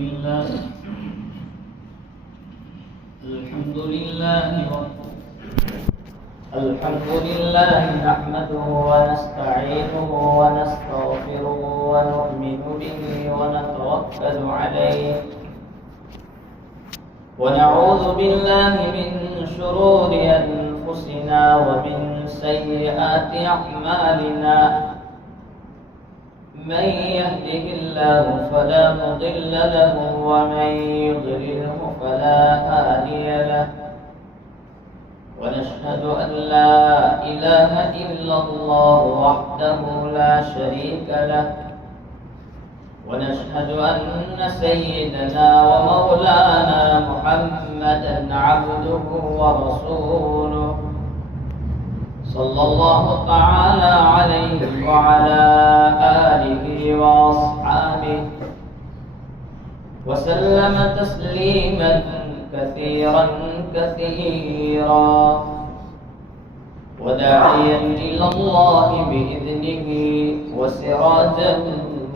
لله نحمده ونستعينه ونستغفره ونؤمن به ونتوكل عليه ونعوذ بالله من شرور أنفسنا ومن سيئات أعمالنا من يهده الله فلا مضل له ومن يضلله فلا هادي له ونشهد أن لا إله إلا الله وحده لا شريك له ونشهد أن سيدنا ومولانا محمدا عبده ورسوله صلى الله تعالى عليه وعلى آله وأصحابه وسلم تسليما كثيرا كثيرا وداعيا إلى الله بإذنه وسراجا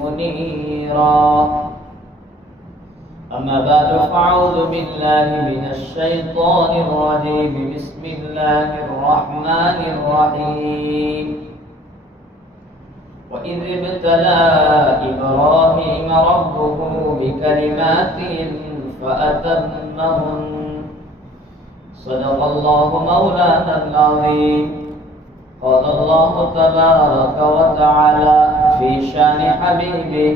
منيرا أما بعد فأعوذ بالله من الشيطان الرجيم بسم الله الرحمن الرحيم وإذ ابتلى إبراهيم ربه بكلمات فأتمهن صدق الله مولانا العظيم قال الله تبارك وتعالى في شان حبيبه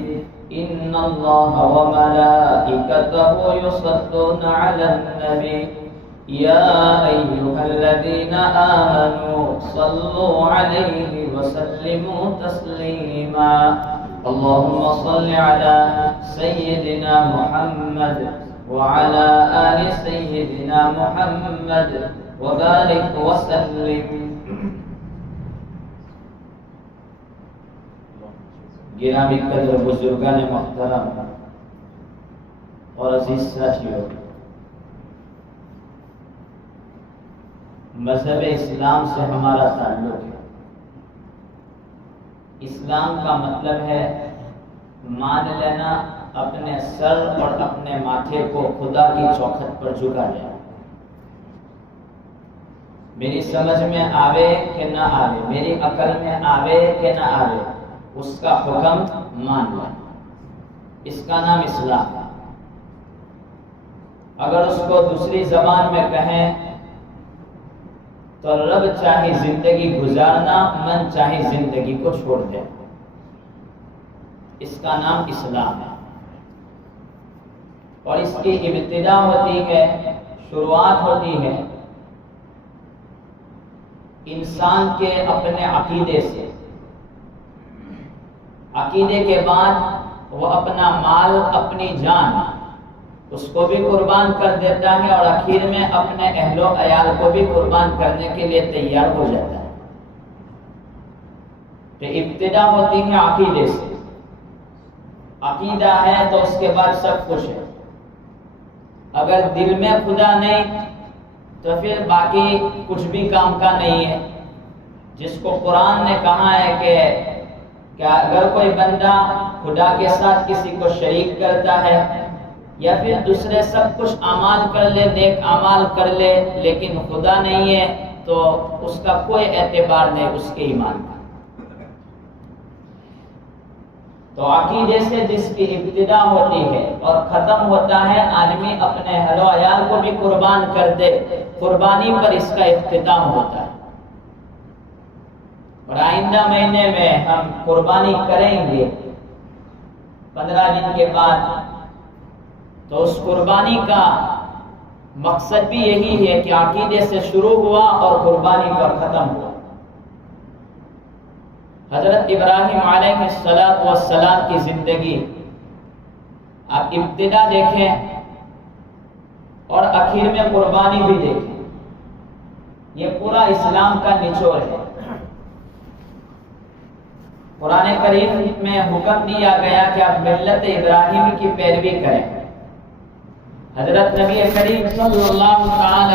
إن الله وملائكته يصلون على النبي يا أيها الذين آمنوا صلوا عليه وسلموا تسليما اللهم صل على سيدنا محمد وعلى آل سيدنا محمد وبارك وسلم. گرامی قدر بزرگان محترم اور عزیز ساتھیوں، مذہب اسلام سے ہمارا تعلق ہے. اسلام کا مطلب ہے مان لینا، اپنے سر اور اپنے ماتھے کو خدا کی چوکھٹ پر جھکا لینا. میری سمجھ میں آوے کہ نہ آوے، میری عقل میں آوے کہ نہ آوے، اس کا حکم مان لینا. اس کا نام اسلام ہے. اگر اس کو دوسری زبان میں کہیں تو رب چاہے زندگی گزارنا، من چاہے زندگی کو چھوڑ دے. اس کا نام اسلام ہے. اور اس کی ابتدا ہوتی ہے، شروعات ہوتی ہے انسان کے اپنے عقیدے سے. عقیدے کے بعد وہ اپنا مال، اپنی جان اس کو بھی قربان کر دیتا ہے اور آخر میں اپنے اہل و عیال کو بھی قربان کرنے کے لیے تیار ہو جاتا ہے. تو ابتدا ہوتی ہے عقیدے سے. عقیدہ ہے تو اس کے بعد سب کچھ ہے. اگر دل میں خدا نہیں تو پھر باقی کچھ بھی کام کا نہیں ہے. جس کو قرآن نے کہا ہے کہ اگر کوئی بندہ خدا کے ساتھ کسی کو شریک کرتا ہے یا پھر دوسرے سب کچھ اعمال کر لے، نیک اعمال کر لے، لیکن خدا نہیں ہے تو اس کا کوئی اعتبار نہیں اس کے ایمان کا. تو عقیدے سے جس کی ابتدا ہوتی ہے اور ختم ہوتا ہے، آدمی اپنے اہل و عیال کو بھی قربان کر دے، قربانی پر اس کا اختتام ہوتا ہے. اور آئندہ مہینے میں ہم قربانی کریں گے 15 دن کے بعد. تو اس قربانی کا مقصد بھی یہی ہے کہ عقیدے سے شروع ہوا اور قربانی پر ختم ہوا. حضرت ابراہیم علیہ السلام کی زندگی آپ ابتدا دیکھیں اور آخر میں قربانی بھی دیکھیں. یہ پورا اسلام کا نچوڑ ہے. قرآن کریم میں حکم دیا گیا کہ آپ ملت ابراہیم کی پیروی کریں. حضرت نبی کریم صلی اللہ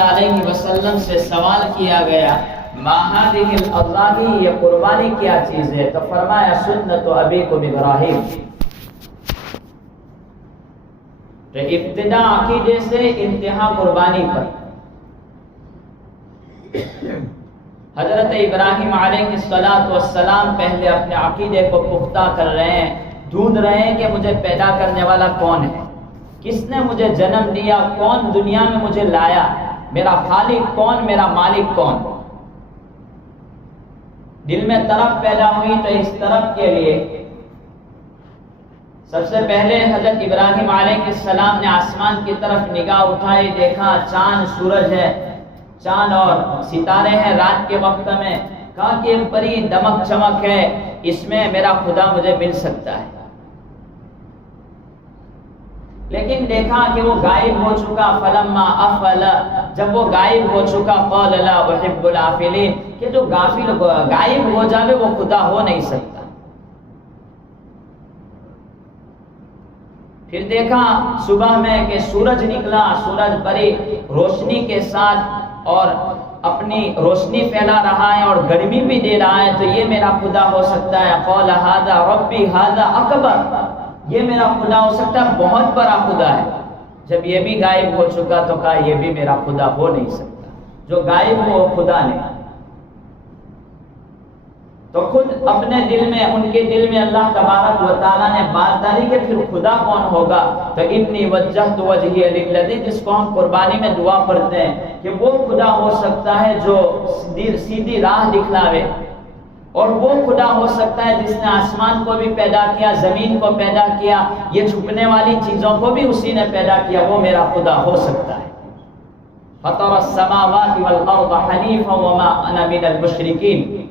علیہ وسلم سے سوال کیا گیا ما هذه الاضاحی، یہ قربانی کیا چیز ہے؟ تو فرمایا سنت ابیکم ابراہیم، تو ابتدا عقیدے سے، انتہا قربانی پر۔ حضرت ابراہیم علیہ السلام پہلے اپنے عقیدے کو پختہ کر رہے ہیں، ڈھونڈ رہے ہیں کہ مجھے پیدا کرنے والا کون ہے، کس نے مجھے جنم دیا، کون دنیا میں مجھے لایا، میرا خالق کون، میرا مالک کون۔ دل میں طرف پیدا ہوئی تو اس طرف کے لیے سب سے پہلے حضرت ابراہیم علیہ السلام نے آسمان کی طرف نگاہ اٹھائی، دیکھا چاند سورج ہے، چاند اور ستارے ہیں رات کے وقت میں، کہا کہ ایک بڑی دمک چمک ہے، اس میں میرا خدا مجھے مل سکتا ہے۔ لیکن دیکھا کہ وہ غائب ہو چکا، فلما افل، جب وہ غائب ہو چکا، قال لا احب العافلین، کہ جو غائب ہو جاوے وہ خدا ہو نہیں سکتا۔ پھر دیکھا صبح میں کہ سورج نکلا، سورج بڑی روشنی کے ساتھ اور اپنی روشنی پھیلا رہا ہے اور گرمی بھی دے رہا ہے، تو یہ میرا خدا ہو سکتا ہے۔ قال ھذا ربی ھذا اکبر، یہ میرا خدا ہو سکتا ہے، بہت بڑا خدا ہے۔ جب یہ بھی غائب ہو چکا تو کہا یہ بھی میرا خدا ہو نہیں سکتا، جو غائب ہو خدا نہیں۔ تو خود اپنے دل میں، ان کے دل میں اللہ تبارک و تعالیٰ نے بات ڈالی کہ پھر خدا کون ہوگا، تو انی وجہت وجہی للذی، جس کو ہم قربانی میں دعا پڑھتے ہیں کہ وہ خدا ہو سکتا ہے جو سیدھی راہ دکھلاوے، اور وہ خدا ہو سکتا ہے جس نے آسمان کو بھی پیدا کیا، زمین کو پیدا کیا، یہ چھپنے والی چیزوں کو بھی اسی نے پیدا کیا، وہ میرا خدا ہو سکتا ہے۔ فطر السماوات والارض حنیفا وما انا من المشرکین۔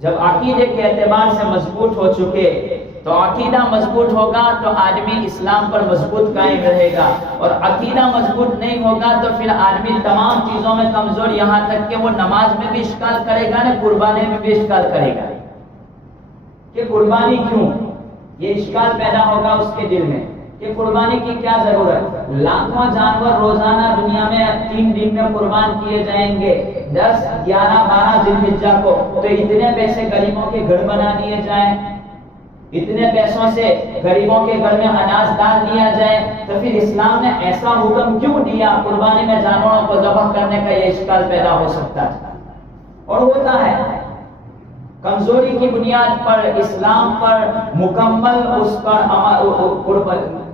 جب عقیدے کے اعتبار سے مضبوط ہو چکے تو عقیدہ مضبوط ہوگا تو آدمی اسلام پر مضبوط قائم رہے گا، اور عقیدہ مضبوط نہیں ہوگا تو پھر آدمی تمام چیزوں میں کمزور، یہاں تک کہ وہ نماز میں بھی اشکال کرے گا نا، قربانی میں بھی اشکال کرے گا کہ قربانی کیوں، یہ اشکال پیدا ہوگا اس کے دل میں کہ قربانی کی کیا ضرورت۔ لاکھوں جانور روزانہ دنیا میں 3 دن میں قربان کیے جائیں گے، 10، 11، 12 ذی الحجہ کو، تو اتنے پیسے غریبوں کے گھر بنا دیے جائیں، اتنے پیسوں سے غریبوں کے گھر میں اناج ڈال دیا جائے، تو پھر اسلام نے ایسا حکم کیوں دیا قربانی میں جانوروں کو ذبح کرنے کا، یہ اشکال پیدا ہو سکتا ہے اور ہوتا ہے۔ کمزوری کی بنیاد پر، اسلام پر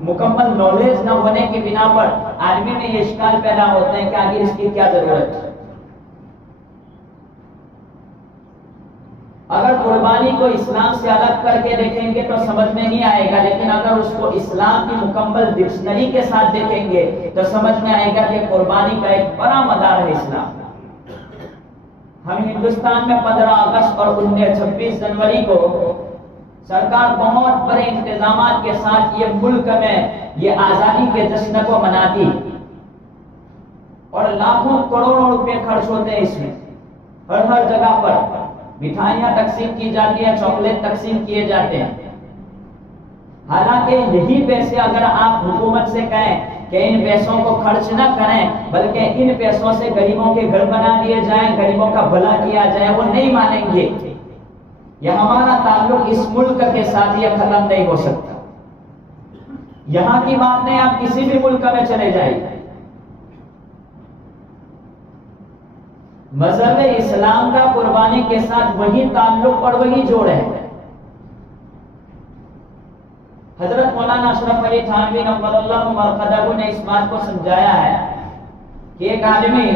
مکمل نالج نہ ہونے کی بنا پر آدمی میں یہ اشکال پیدا ہوتے ہیں کہ آخر اس کی کیا ضرورت ہے۔ اگر قربانی کو اسلام سے الگ کر کے دیکھیں گے تو سمجھ میں نہیں آئے گا، لیکن اگر اس کو اسلام کی مکمل ڈکشنری کے ساتھ دیکھیں گے تو سمجھ میں آئے گا کہ قربانی کا ایک بڑا مدار ہے اسلام۔ ہم ہندوستان میں 15 اگست اور 26 جنوری کو سرکار بہت بڑے انتظامات کے ساتھ یہ ملک میں یہ آزادی کے جشن کو مناتی، اور لاکھوں کروڑوں روپے خرچ ہوتے ہیں اس میں، ہر جگہ پر مٹھائیاں تقسیم کی جاتی ہیں، چاکلیٹ تقسیم کیے جاتے ہیں۔ حالانکہ یہی پیسے اگر آپ حکومت سے کہیں کہ ان پیسوں کو خرچ نہ کریں بلکہ ان پیسوں سے غریبوں کے گھر بنا دیے جائیں، غریبوں کا بھلا کیا جائے، وہ نہیں مانیں گے۔ یہ ہمارا تعلق اس ملک کے ساتھ یہ ختم نہیں ہو سکتا۔ یہاں کی بات نہیں، آپ کسی بھی ملک میں چلے جائیں، مذہب اسلام کا قربانی کے ساتھ وہی تعلق اور وہی جوڑ ہے۔ حضرت مولانا اشرف علی تھانوی نور اللہ مرقدہ نے اس بات کو سمجھایا ہے کہ ایک آدمی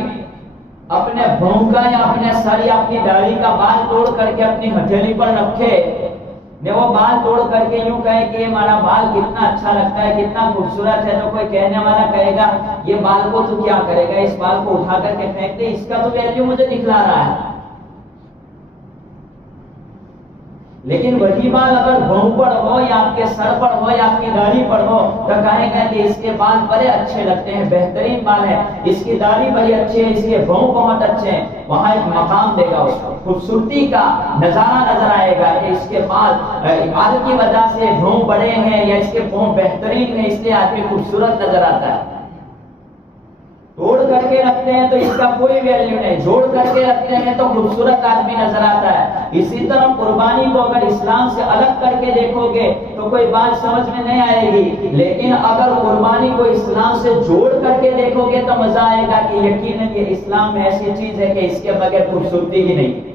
اپنے بھونکا یا اپنے سر یا اپنی داڑھی کا بال توڑ کر کے اپنی ہتھیلی پر رکھے، نے وہ بال توڑ کر کے یوں کہے کہ یہ ہمارا بال کتنا اچھا لگتا ہے، کتنا خوبصورت ہے، تو کوئی کہنے والا کہے گا یہ بال کو تو کیا کرے گا، اس بال کو اٹھا کر کے پھینک دے، اس کا تو ویلیو مجھے دکھلا رہا ہے۔ لیکن وہی بال اگر بھون پر ہو یا آپ کے سر پر ہو یا آپ کی داڑھی پر ہو تو کہیں گے کہ اس کے بال بڑے اچھے لگتے ہیں، بہترین بال ہے، اس کی داڑھی بڑی اچھی ہے، اس کے بھون بہت اچھے ہیں، وہاں ایک مقام دے گا، اس کو خوبصورتی کا نظارہ نظر آئے گا کہ اس کے بال کی وجہ سے بھون بڑے ہیں یا اس کے بھون بہترین ہیں، اس لیے آدمی خوبصورت نظر آتا ہے۔ توڑ کر کے رکھتے ہیں تو اس کا کوئی ویلیو نہیں، جوڑ کر کے رکھتے ہیں تو خوبصورت آدمی نظر آتا ہے۔ اسی طرح قربانی کو اگر اسلام سے الگ کر کے دیکھو گے تو کوئی بات سمجھ میں نہیں آئے گی، لیکن اگر قربانی کو اسلام سے جوڑ کر کے دیکھو گے تو مزہ آئے گا کہ یقیناً یہ اسلام میں ایسی چیز ہے کہ اس کے بغیر خوبصورتی ہی نہیں۔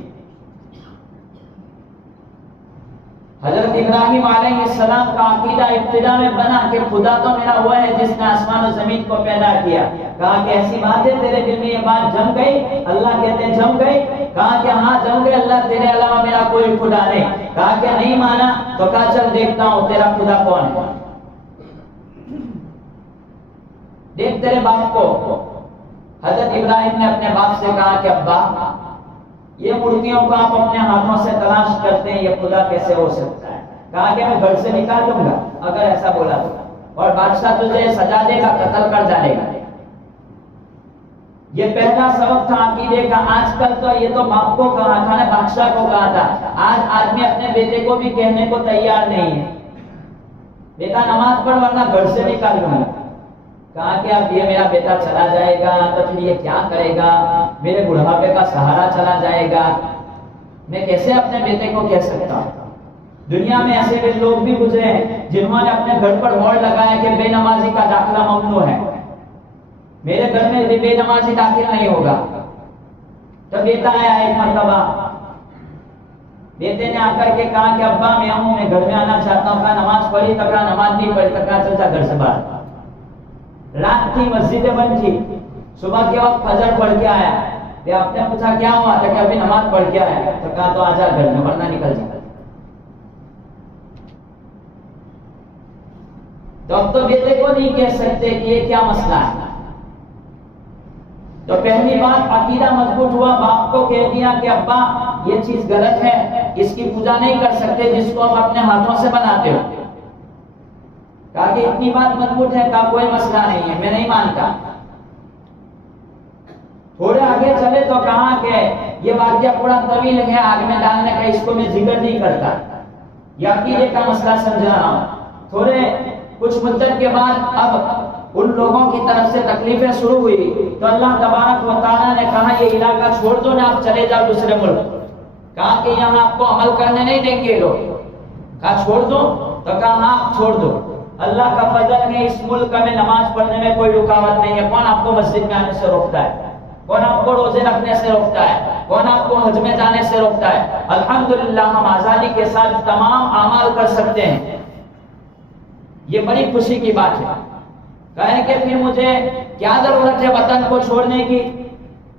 حضرت ابراہیم علیہ السلام کا عقیدہ ابتدا میں بنا کہ خدا تو میرا وہ ہے جس نے آسمان و زمین کو پیدا کیا۔ کہا کہ ایسی بات ہے تیرے دل میں یہ بات جم گئی؟ اللہ کہتے ہیں جم گئی؟ کہا کہ ہاں جم گئی، اللہ تیرے علاوہ میرا کوئی خدا نہیں۔ کہا کہ نہیں مانا تو کہا چل دیکھتا ہوں تیرا خدا کون ہے، دیکھ تیرے باپ کو۔ حضرت ابراہیم نے اپنے باپ سے کہا کہ ابا یہ مورتیوں کو آپ اپنے ہاتھوں سے تلاش کرتے ہیں، یہ خدا کیسے ہو سکتا ہے؟ کہا کہ میں گھر سے نکال دوں گا اگر ایسا بولا تو، اور بادشاہ تجھے سزا دے گا، قتل کر ڈالے گا۔ یہ پہلا سبق تھا عقیدے کا۔ آج کل تو یہ تو باپ کو کہا تھا نا، بادشاہ کو کہا تھا، آج آدمی اپنے بیٹے کو بھی کہنے کو تیار نہیں ہے بیٹا نماز پڑھ ورنہ گھر سے نکال دوں گا۔ کہا کہ اب یہ میرا بیٹا چلا جائے گا تو پھر یہ کیا کرے گا، میرے بڑھاپے کا سہارا چلا جائے گا، میں کیسے اپنے بیٹے کو کہہ سکتا ہوں؟ دنیا میں ایسے بھی لوگ بھی گزرے ہیں جنہوں نے اپنے گھر پر بورڈ لگایا کہ بے نمازی کا داخلہ ممنوع ہے، میرے گھر میں بھی بے نمازی داخل نہیں ہوگا۔ تو بیٹا آیا ایک مرتبہ، بیٹے نے آ کر کے کہا کہ ابا میں ہوں، میں گھر میں آنا چاہتا ہوں۔ کہا نماز پڑھی؟ تو کہا نماز نہیں پڑھی۔ تو کہا چل جا گھر سے باہر۔ رات تھی، مسجدیں بند تھی، صبح کے وقت فجر پڑھ کے آیا۔ آپ نے پوچھا کیا ہوا؟ تھا کہ ابھی نماز پڑھ کے آیا۔ تو کہا تو آجا گھر میں ورنہ نکل جا۔ تو اب تو بیٹے کو نہیں کہہ سکتے کہ یہ کیا مسئلہ ہے۔ تو پہلی بات عقیدہ مضبوط ہوا، باپ کو کہہ دیا کہ ابا یہ چیز غلط ہے، اس کی پوجا نہیں کر سکتے جس کو ہم اپنے ہاتھوں سے بناتے ہو۔ کہا کہ اتنی بات مضبوط ہے؟ کہا کوئی مسئلہ نہیں ہے، میں نہیں مانتا۔ تھوڑے آگے چلے تو کہا کہ یہ واقعہ پورا طویل ہے، آگ میں ڈالنے کا اس کو میں ذکر نہیں کرتا، یہ عقیدے کا مسئلہ سمجھا رہا ہوں۔ تھوڑے کچھ مدت کے بعد اب ان لوگوں کی طرف سے تکلیفیں شروع ہوئی تو اللہ تبارک و تعالیٰ نے کہا یہ علاقہ چھوڑ دو نا، آپ چلے جاؤ دوسرے ملک۔ کہا کہ یہاں آپ کو عمل کرنے نہیں دیں گے لوگ۔ کہا چھوڑ دو؟ تو کہا ہاں چھوڑ دو۔ اللہ کا فضل ہے اس ملک میں نماز پڑھنے میں کوئی رکاوٹ نہیں ہے۔ کون آپ کو مسجد میں آنے سے روکتا ہے؟ کون آپ کو روزے رکھنے سے روکتا ہے؟ کون آپ کو حج میں جانے سے روکتا ہے؟ الحمدللہ ہم آزادی کے ساتھ تمام اعمال کر سکتے ہیں، یہ بڑی خوشی کی بات ہے۔ کہیں کہ پھر مجھے کیا ضرورت ہے وطن کو چھوڑنے کی،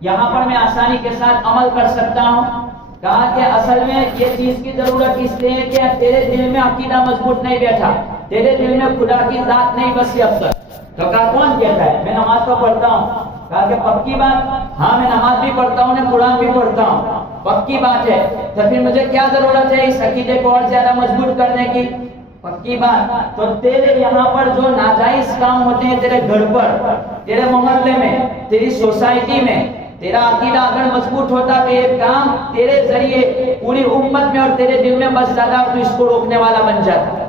یہاں پر میں آسانی کے ساتھ عمل کر سکتا ہوں۔ کہا کہ اصل میں یہ چیز کی ضرورت اس لیے کہ تیرے دل میں عقیدہ مضبوط نہیں بیٹھا، تیرے دل میں خدا کی ذات نہیں بسی اب تک۔ تو کہا کون کہتا ہے؟ میں نماز تو پڑھتا ہوں۔ کہا کہ پکی بات؟ ہاں میں نماز بھی پڑھتا ہوں، میں قرآن بھی پڑھتا ہوں، پکی بات ہے۔ تو پھر مجھے کیا ضرورت ہے اس عقیدے کو اور زیادہ مضبوط کرنے کی؟ پکی بات۔ تو تیرے یہاں پر جو ناجائز کام ہوتے ہیں تیرے گھر پر، تیرے محلے میں، تیری سوسائٹی میں، تیرا عقیدہ اگر مضبوط ہوتا تو یہ کام تیرے ذریعے پوری امت میں اور تیرے دل میں بس زیادہ تو اس کو روکنے والا بن جاتا۔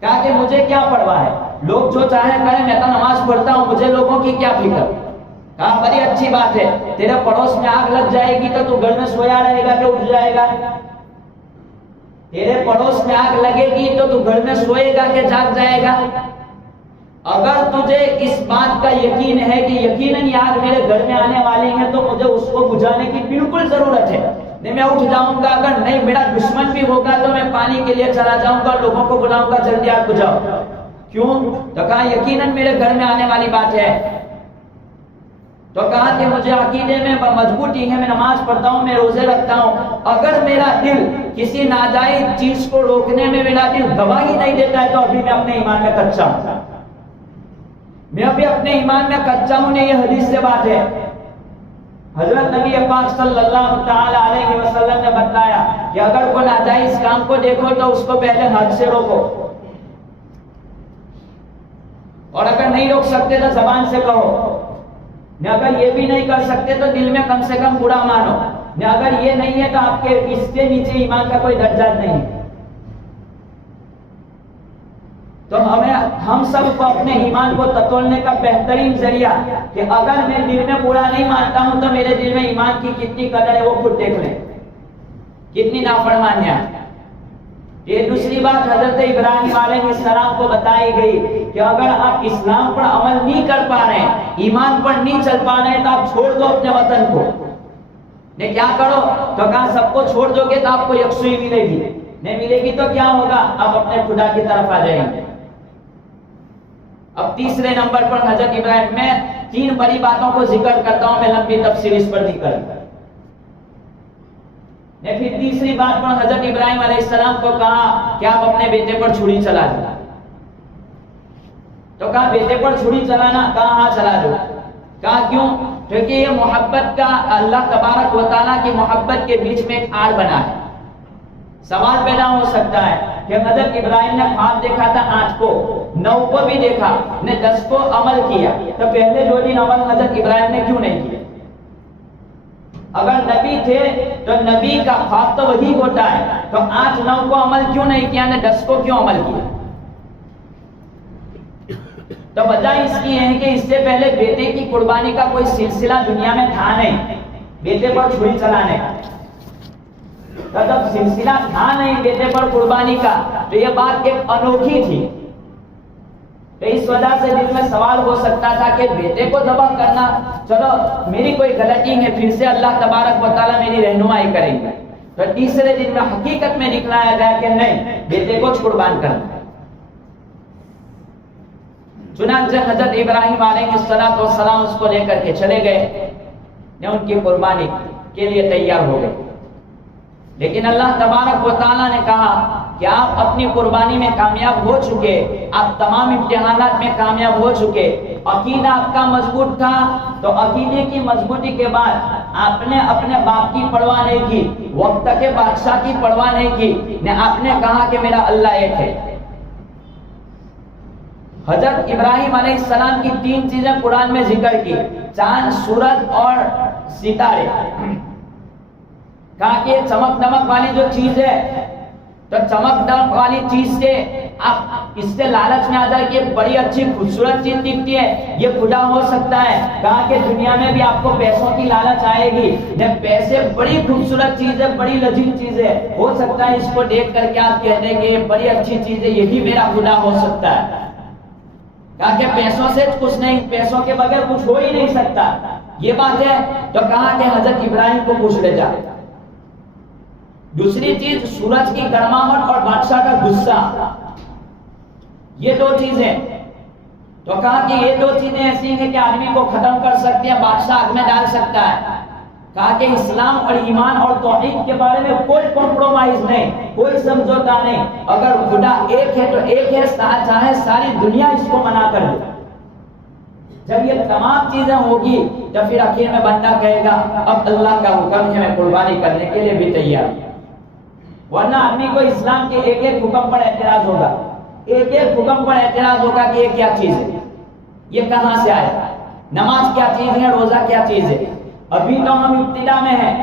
کہا کہ مجھے کیا پرواہ ہے، لوگ جو چاہیں کریں، میں تو نماز پڑھتا ہوں، مجھے لوگوں کی کیا فکر۔ کہا بڑی اچھی بات ہے، تیرے پڑوس میں آگ لگ جائے گی تو گھر میں سویا رہے گا کہ اٹھ جائے گا؟ تیرے پڑوس میں آگ لگے گی تو گھر میں سوئے گا کہ جاگ جائے گا؟ اگر تجھے اس بات کا یقین ہے کہ یقیناً یہ آگ میرے گھر میں آنے والی ہے تو مجھے اس کو بجھانے کی بالکل ضرورت ہے۔ نہیں میں اٹھ جاؤں گا، اگر نہیں میرا دشمن بھی ہوگا تو میں پانی کے لیے چلا جاؤں گا، لوگوں کو بلاؤں گا جلدی آگ بجھاؤ۔ کیوں؟ تو کہا یقیناً میرے گھر میں آنے والی بات ہے۔ تو کہا کہ مجھے عقیدے میں مضبوطی ہے، میں نماز پڑھتا ہوں، میں روزے رکھتا ہوں، اگر میرا دل کسی ناجائز چیز کو روکنے میں میرا دل گواہی نہیں دیتا ہے تو ابھی میں اپنے ایمان میں کچا ہوں، میں ابھی اپنے ایمان میں کچا ہوں۔ نہیں، یہ حدیث سے بات ہے۔ حضرت نبی پاک صلی اللہ تعالی علیہ وسلم نے بتایا کہ اگر کوئی ناجائز کام کو دیکھو تو اس کو پہلے ہاتھ سے روکو، اور اگر نہیں روک سکتے تو زبان سے کہو، نہ اگر یہ بھی نہیں کر سکتے تو دل میں کم سے کم برا مانو، نہ اگر یہ نہیں ہے تو آپ کے اس کے نیچے ایمان کا کوئی درجہ نہیں ہے۔ تو ہم سب کو اپنے ایمان کو تتولنے کا بہترین ذریعہ کہ اگر میں دل میں برا نہیں مانتا ہوں تو میرے دل میں ایمان کی کتنی قدر ہے وہ خود دیکھ لیں، کتنی نافرمانیاں۔ یہ دوسری بات حضرت ابراہیم علیہ السلام کو بتائی گئی کہ اگر آپ اسلام پر عمل نہیں کر پا رہے ہیں، ایمان پر نہیں چل پا رہے ہیں، تو آپ چھوڑ دو اپنے وطن کو۔ نے کیا کرو؟ تو کہا سب کو چھوڑ دو گے تو آپ کو یکسوئی ملے گی، نہیں ملے گی تو کیا ہوگا؟ آپ اپنے خدا کی طرف آ جائیں گے۔ اب تیسرے نمبر پر حضرت ابراہیم، میں 3 بڑی باتوں کو ذکر کرتا ہوں، میں لمبی تفصیل اس پر نہیں کروں۔ نے پھر تیسری بات پر حضرت ابراہیم علیہ السلام کو کہا کہ آپ اپنے بیٹے پر چھری چلا دو۔ تو کہا بیٹے پر چھری چلانا؟ کہا ہاں چلا دو۔ کہا کیوں؟ کیونکہ یہ محبت کا، اللہ تبارک و تعالیٰ کی محبت کے بیچ میں ایک آڑ بنا ہے۔ سوال پیدا ہو سکتا ہے کہ حضرت ابراہیم نے خواب دیکھا تھا 8 کو، 9 کو بھی دیکھا، نے 10 کو عمل کیا، تو پہلے 2 دن عمل حضرت ابراہیم نے کیوں نہیں کیا؟ اگر نبی تھے تو نبی کا خواب تو وہی ہوتا ہے، تو 8 9 کو عمل کیوں نہیں کیا، نے 10 کو کیوں عمل کیا؟ تو وجہ اس کی ہے کہ اس سے پہلے بیٹے کی قربانی کا کوئی سلسلہ دنیا میں تھا نہیں، بیٹے پر چھری چلانے کا جب سلسلہ تھا نہیں بیٹے پر قربانی کا، تو یہ بات ایک انوکھی تھی۔ تو اس وجہ سے دل میں سوال ہو سکتا تھا کہ بیٹے کو ذبح کرنا، چلو میری کوئی غلطی ہے، پھر سے اللہ تبارک و تعالیٰ میری رہنمائی کریں گے۔ تو تیسرے دن میں حقیقت میں نکلایا گیا کہ نہیں، بیٹے کو قربان کرنا۔ چنانچہ حضرت ابراہیم علیہ السلام اس کو لے کر کے چلے گئے، ان کی قربانی کے لیے تیار ہو گئے۔ لیکن اللہ تبارک و تعالیٰ نے کہا کہ آپ اپنی قربانی میں کامیاب ہو چکے، آپ تمام امتحانات میں کامیاب ہو چکے، عقیدہ آپ کا مضبوط تھا، تو عقیدے کی مضبوطی کے بعد آپ نے اپنے باپ کی پرواہ نہیں کی، وقت کے بادشاہ کی پرواہ نہیں کی، نے آپ نے کہا کہ میرا اللہ ایک ہے۔ حضرت ابراہیم علیہ السلام کی 3 چیزیں قرآن میں ذکر کی، چاند، سورج اور ستارے۔ کہا کہ چمک دمک والی جو چیز ہے، تو چمک دمک والی چیز سے آپ اس سے لالچ میں آ جائے کہ بڑی اچھی خوبصورت چیز دکھتی ہے، یہ خدا ہو سکتا ہے۔ کہا کہ دنیا میں بھی آپ کو پیسوں کی لالچ آئے گی، جب پیسے بڑی خوبصورت چیز ہے، بڑی لذیذ چیز ہے، ہو سکتا ہے اس کو دیکھ کر کے آپ کہہ دیں کہ یہ بڑی اچھی چیز ہے، یہی میرا خدا ہو سکتا ہے۔ کہا کہ پیسوں سے کچھ نہیں، پیسوں کے بغیر کچھ ہو ہی نہیں سکتا، یہ بات ہے۔ تو کہا کہ حضرت ابراہیم کو پوچھ لے جا۔ دوسری چیز سورج کی گرماہٹ اور بادشاہ کا غصہ، یہ 2 چیزیں۔ تو کہا کہ یہ 2 چیزیں ایسی ہیں کہ آدمی کو ختم کر سکتی ہیں، بادشاہ آگ میں ڈال سکتا ہے۔ کہا کہ اسلام اور ایمان اور توحید کے بارے میں کوئی کمپرومائز نہیں، کوئی سمجھوتا نہیں، اگر خدا ایک ہے تو ایک ہے، چاہے ساری دنیا اس کو منا کر دے۔ جب یہ تمام چیزیں ہوگی تو پھر آخر میں بندہ کہے گا اب اللہ کا حکم ہے، میں قربانی کرنے کے لیے بھی تیار ہوں۔ ورنہ آدمی کو اسلام کے ایک ایک حکم پر اعتراض ہوگا، ایک ایک حکم پر اعتراض ہوگا کہ یہ کیا چیز ہے، یہ کہاں سے آیا، نماز کیا چیز ہے، روزہ کیا چیز ہے۔ ابھی تو ہم ابتدا میں ہیں،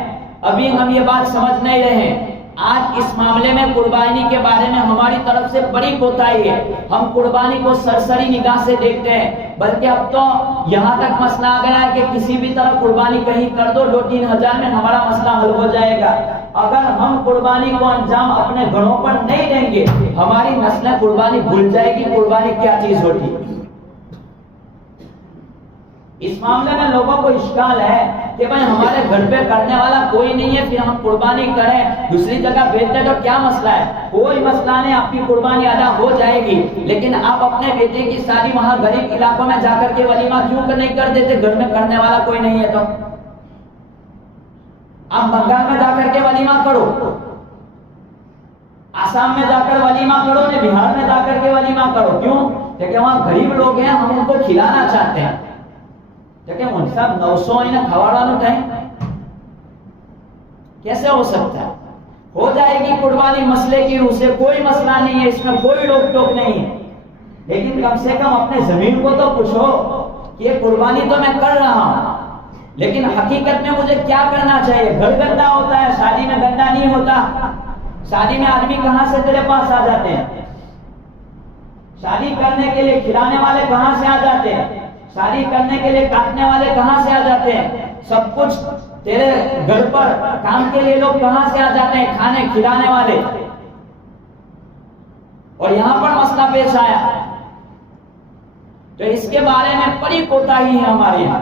ابھی ہم یہ بات سمجھ نہیں رہے ہیں۔ آج اس معاملے میں قربانی کے بارے میں ہماری طرف سے بڑی کوتاہی ہے، ہم قربانی کو سرسری نگاہ سے دیکھتے ہیں، بلکہ اب تو یہاں تک مسئلہ آ گیا ہے کہ کسی بھی طرح قربانی کہیں کر دو، 2-3 ہزار میں ہمارا مسئلہ حل ہو جائے گا۔ اگر ہم قربانی کو انجام اپنے گھروں پر نہیں دیں گے، ہماری نسلیں قربانی بھول جائے گی قربانی کیا چیز ہوتی ہے۔ اس معاملے میں لوگوں کو اشکال ہے کہ بھائی ہمارے گھر پہ کرنے والا کوئی نہیں ہے، پھر ہم قربانی کریں دوسری جگہ بھیج دیں تو کیا مسئلہ ہے؟ کوئی مسئلہ نہیں، آپ کی قربانی ادا ہو جائے گی، لیکن آپ اپنے بیٹے کی شادی وہاں غریب علاقوں میں جا کر کے ولیمہ کیوں نہیں کر دیتے؟ گھر میں کرنے والا کوئی نہیں ہے تو آپ بنگال میں جا کر کے ولیمہ کرو، آسام میں جا کر ولیمہ کرو، بہار میں جا کر کے ولیمہ کرو، کیوں؟ کیونکہ وہاں غریب لوگ ہیں، ہم ان کو کھلانا چاہتے ہیں۔ لیکن ان سب 900 انہیں کھواڑا لٹائیں، کیسے ہو سکتا ہے؟ ہو جائے گی قربانی مسئلے کی روح سے، کوئی مسئلہ نہیں ہے، اس میں کوئی روک ٹوک نہیں ہے، لیکن کم سے کم اپنے ضمیر کو تو پوچھو کہ یہ قربانی تو میں کر رہا ہوں، لیکن حقیقت میں مجھے کیا کرنا چاہیے؟ گھر گندا ہوتا ہے، شادی میں گندا نہیں ہوتا۔ شادی میں آدمی کہاں سے تیرے پاس آ جاتے ہیں؟ شادی کرنے کے لیے کھلانے والے کہاں سے آ جاتے ہیں؟ شادی کرنے کے لیے کاٹنے والے کہاں سے آ جاتے ہیں؟ سب کچھ تیرے گھر پر کام کے لیے لوگ کہاں سے آ جاتے ہیں؟ کھانے کھلانے والے. اور یہاں پر مسئلہ پیش آیا تو اس کے بارے میں بڑی کوتاہی ہے ہمارے یہاں.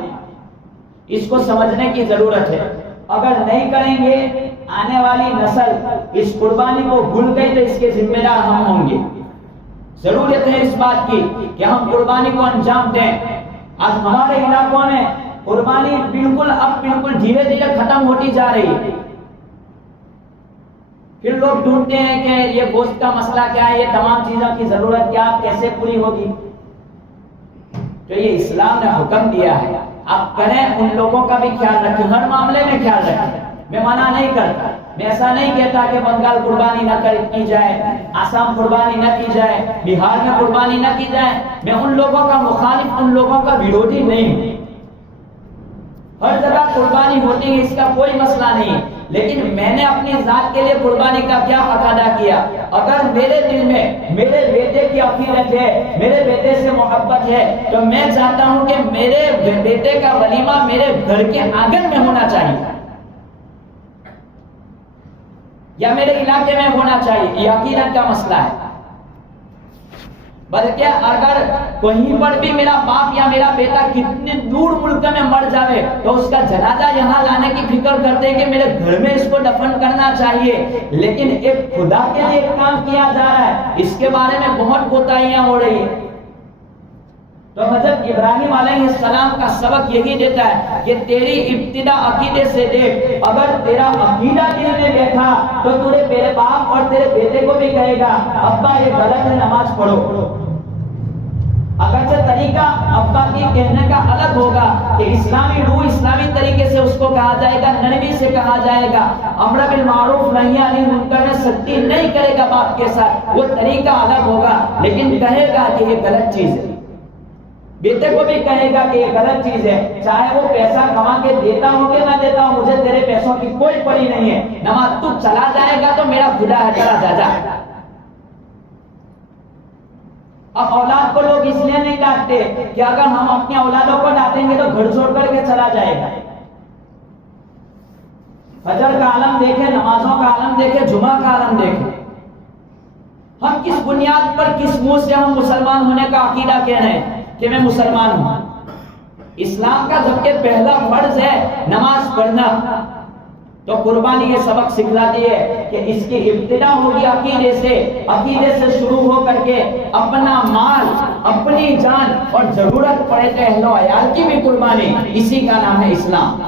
اس کو سمجھنے کی ضرورت ہے. اگر نہیں کریں گے آنے والی نسل اس قربانی کو بھول گئی تو اس کے ذمہ دار ہم ہوں گے. ضرورت ہے اس بات کی کہ ہم قربانی کو انجام دیں. آج ہمارے علاقوں میں قربانی اب بالکل دھیرے دھیرے ختم ہوتی جا رہی ہے. پھر لوگ ڈھونڈتے ہیں کہ یہ گوشت کا مسئلہ کیا ہے, یہ تمام چیزوں کی ضرورت کیا, کیسے پوری ہوگی. تو یہ اسلام نے حکم دیا ہے, آپ کریں, ان لوگوں کا بھی خیال رکھیں, ہر معاملے میں خیال رکھیں. میں منع نہیں کرتا, میں ایسا نہیں کہتا کہ بنگال قربانی نہ کی جائے, آسام قربانی نہ کی جائے, بہار میں قربانی نہ کی جائے. میں ان لوگوں کا مخالف, ان لوگوں کا ورودھی نہیں ہوں. ہر جگہ قربانی ہوتی ہے, اس کا کوئی مسئلہ نہیں ہے. لیکن میں نے اپنی ذات کے لیے قربانی کا کیا حق ادا کیا؟ اگر میرے دل میں میرے بیٹے کی عقیدت ہے, میرے بیٹے سے محبت ہے, تو میں چاہتا ہوں کہ میرے بیٹے کا ولیمہ میرے گھر کے آنگن میں ہونا چاہیے یا میرے علاقے میں ہونا چاہیے. یہ عقیدت کا مسئلہ ہے. بلکہ اگر کہیں پر بھی میرا باپ یا میرا بیٹا کتنے دور ملک میں مر جاوے تو اس کا جنازہ یہاں لانے کی فکر کرتے ہیں کہ میرے گھر میں اس کو دفن کرنا چاہیے. لیکن ایک خدا کے لیے ایک کام کیا جا رہا ہے, اس کے بارے میں بہت کوتاہیاں ہو رہی ہیں. تو حضرت ابراہیم علیہ السلام کا سبق یہی دیتا ہے کہ تیری ابتدا عقیدے سے دیکھ. اگر تیرا عقیدہ دل میں بیٹھا تو تیرے باپ اور تیرے بیٹے کو بھی کہے گا ابا یہ غلط ہے, نماز پڑھو. اگرچہ طریقہ ابا کی کہنے کا الگ ہوگا کہ اسلامی روح اسلامی طریقے سے اس کو کہا جائے گا, نرمی سے کہا جائے گا, امر بالمعروف نہی عن المنکر میں سختی نہیں کرے گا باپ کے ساتھ, وہ طریقہ الگ ہوگا. لیکن کہے گا کہ یہ غلط چیز ہے. بیٹے کو بھی کہے گا کہ یہ غلط چیز ہے, چاہے وہ پیسہ کما کے دیتا ہو کہ نہ دیتا ہو, مجھے تیرے پیسوں کی کوئی پڑی نہیں ہے. نماز تو چلا جائے گا تو میرا خدا ہے, چلا جا. اب اولاد کو لوگ اس لیے نہیں ڈانٹتے کہ اگر ہم اپنی اولادوں کو ڈانٹیں گے تو گھر چھوڑ کر کے چلا جائے گا. فجر کا عالم دیکھے, نمازوں کا عالم دیکھے, جمعہ کا عالم دیکھے. ہم کس بنیاد پر, کس منہ سے ہم مسلمان ہونے کا عقیدہ کہہ رہے ہیں کہ میں مسلمان ہوں؟ اسلام کا جبکہ پہلا فرض ہے نماز پڑھنا, تو قربانی یہ سبق سکھلاتی ہے کہ اس کی ابتدا ہوگی عقیدے سے شروع ہو کر کے اپنا مال, اپنی جان اور ضرورت پڑے تو اہل و عیال کی بھی قربانی, اسی کا نام ہے اسلام.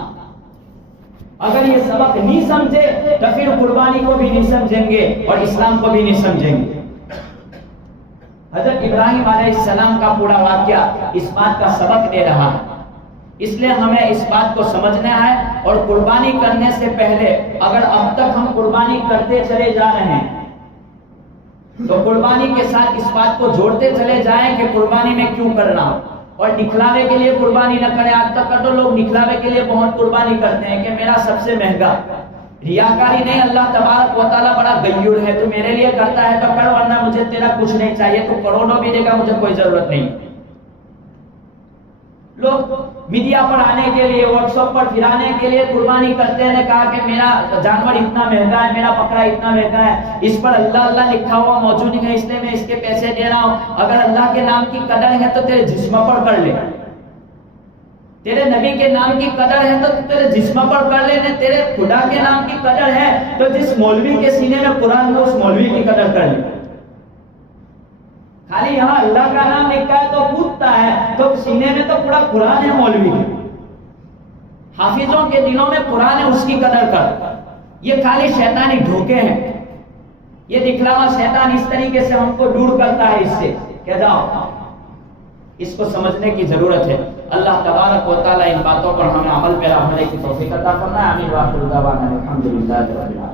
اگر یہ سبق نہیں سمجھے تو پھر قربانی کو بھی نہیں سمجھیں گے اور اسلام کو بھی نہیں سمجھیں گے. حضرت ابراہیم علیہ السلام کا پورا واقعہ اس بات کا سبق دے رہا ہے. اس لیے ہمیں اس بات کو سمجھنا ہے, اور قربانی کرنے سے پہلے اگر اب تک ہم قربانی کرتے چلے جا رہے ہیں تو قربانی کے ساتھ اس بات کو جوڑتے چلے جائیں کہ قربانی میں کیوں کر رہا ہوں, اور دکھلاوے کے لیے قربانی نہ کریں. آج تک کا تو لوگ دکھلاوے کے لیے بہت قربانی کرتے ہیں کہ میرا سب سے مہنگا. ریاکاری نہیں, اللہ تبارک و تعالیٰ بڑا غیور ہے, تو میرے لیے کرتا ہے تو کر, ورنہ مجھے تیرا کچھ نہیں چاہیے, تو کروڑوں بھی دے گا, مجھے کوئی ضرورت نہیں. لوگ میڈیا پر آنے کے لیے, واٹس ایپ پر پھرانے کے لیے قربانی کرتے ہیں. کہا کہ میرا جانور اتنا مہنگا ہے, میرا بکرا اتنا مہنگا ہے, اس پر اللہ اللہ لکھا ہوا موجود نہیں ہے, اس لیے میں اس کے پیسے دے رہا ہوں. اگر اللہ کے نام کی قدر ہے تو تیرے جسم پر کر لے, تیرے نبی کے نام کی قدر ہے تو تیرے جسم پر کر لے, تیرے خدا کے نام کی قدر ہے تو جس مولوی کے سینے میں قرآن ہو اس مولوی کی قدر کر لے. خالی یہاں اللہ کا نام لکھا ہے تو کودتا ہے, تو سینے میں تو پورا قرآن ہے مولوی. حافظوں کے دلوں میں قرآن ہے, اس کی قدر کر. یہ خالی شیطانی دھوکے ہیں. یہ دکھلاوا شیطان اس طریقے سے ہم کو دور کرتا ہے اس سے کہ جاؤ. اس کو سمجھنے کی ضرورت ہے. اللہ تبارک و تعالیٰ ان باتوں پر ہمیں عمل پیرا ہونے کی توفیق عطا فرمائے. آمین. وآخر دعوانا الحمدللہ رب العالمین.